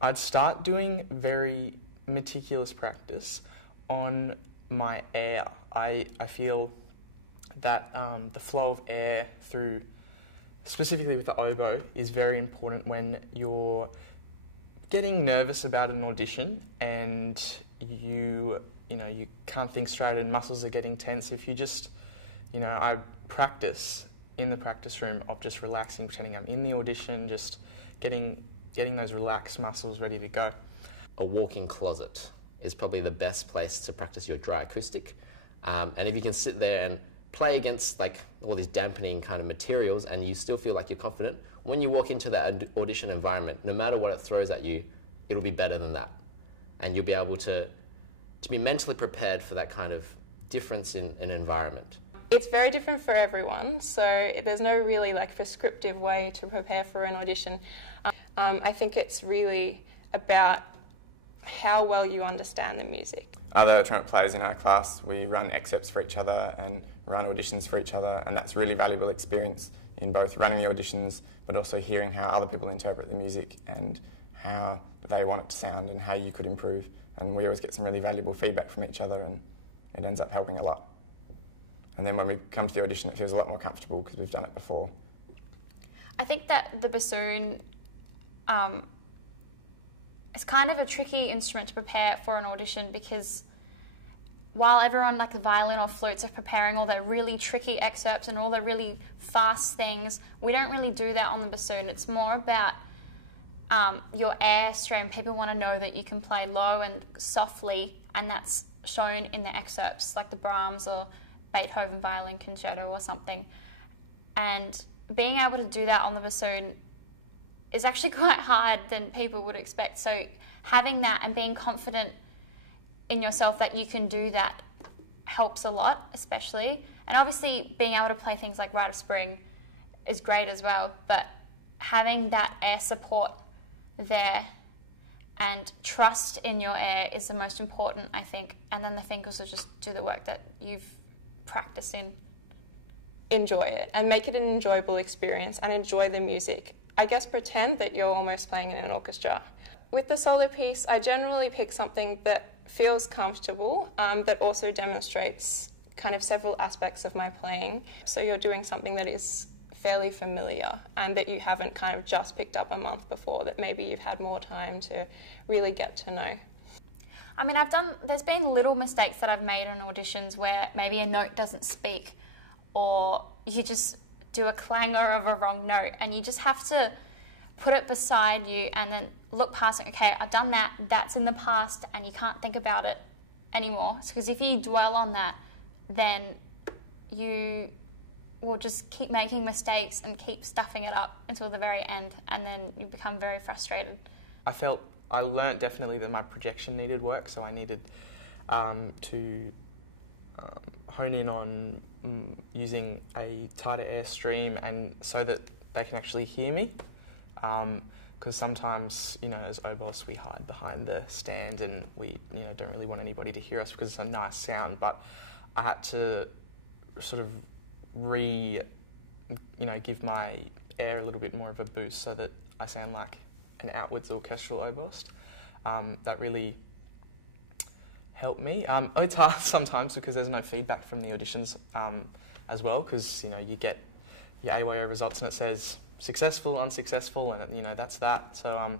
I'd start doing very meticulous practice on my air. I feel that the flow of air through, specifically with the oboe, is very important when you're getting nervous about an audition and you can't think straight and muscles are getting tense. If you just, I practice in the practice room of just relaxing, pretending I'm in the audition, just getting those relaxed muscles ready to go. A walk-in closet is probably the best place to practice your dry acoustic. And if you can sit there and play against like all these dampening kind of materials and you still feel like you're confident, when you walk into that audition environment, no matter what it throws at you, it'll be better than that. And you'll be able to be mentally prepared for that kind of difference in an environment. It's very different for everyone, so there's no really prescriptive way to prepare for an audition. I think it's really about how well you understand the music. Other trumpet players in our class, we run excerpts for each other and run auditions for each other, and that's really valuable experience in both running the auditions but also hearing how other people interpret the music and how they want it to sound and how you could improve. And we always get some really valuable feedback from each other, and it ends up helping a lot. And then when we come to the audition, it feels a lot more comfortable because we've done it before. I think that the bassoon is kind of a tricky instrument to prepare for an audition, because while everyone, like the violin or flutes, are preparing all their really tricky excerpts and all the really fast things, we don't really do that on the bassoon. It's more about your air stream. People want to know that you can play low and softly, and that's shown in the excerpts, like the Brahms or Beethoven violin concerto or something. And being able to do that on the bassoon is actually quite hard than people would expect. So having that and being confident in yourself that you can do that helps a lot, especially. And obviously being able to play things like Rite of Spring is great as well, but having that air support there and trust in your air is the most important, I think. And then the fingers will just do the work that you've practiced in. Enjoy it and make it an enjoyable experience and enjoy the music. I guess pretend that you're almost playing in an orchestra. With the solo piece, I generally pick something that feels comfortable, that also demonstrates kind of several aspects of my playing. So you're doing something that is fairly familiar and that you haven't kind of just picked up a month before, that maybe you've had more time to really get to know. I mean, there's been little mistakes that I've made on auditions where maybe a note doesn't speak, or you just do a clangor of a wrong note, and you just have to put it beside you and then look past it. Okay, I've done that, that's in the past, and you can't think about it anymore. Because if you dwell on that, then you will just keep making mistakes and keep stuffing it up until the very end, and then you become very frustrated. I learnt definitely that my projection needed work, so I needed to hone in on using a tighter airstream, and so that they can actually hear me. Because sometimes, as oboists, we hide behind the stand and we, don't really want anybody to hear us because it's a nice sound. But I had to sort of give my air a little bit more of a boost so that I sound like an outwards orchestral oboist. That really helped me. It's hard sometimes because there's no feedback from the auditions as well, because you get your AYO results and it says successful, unsuccessful, and that's that. So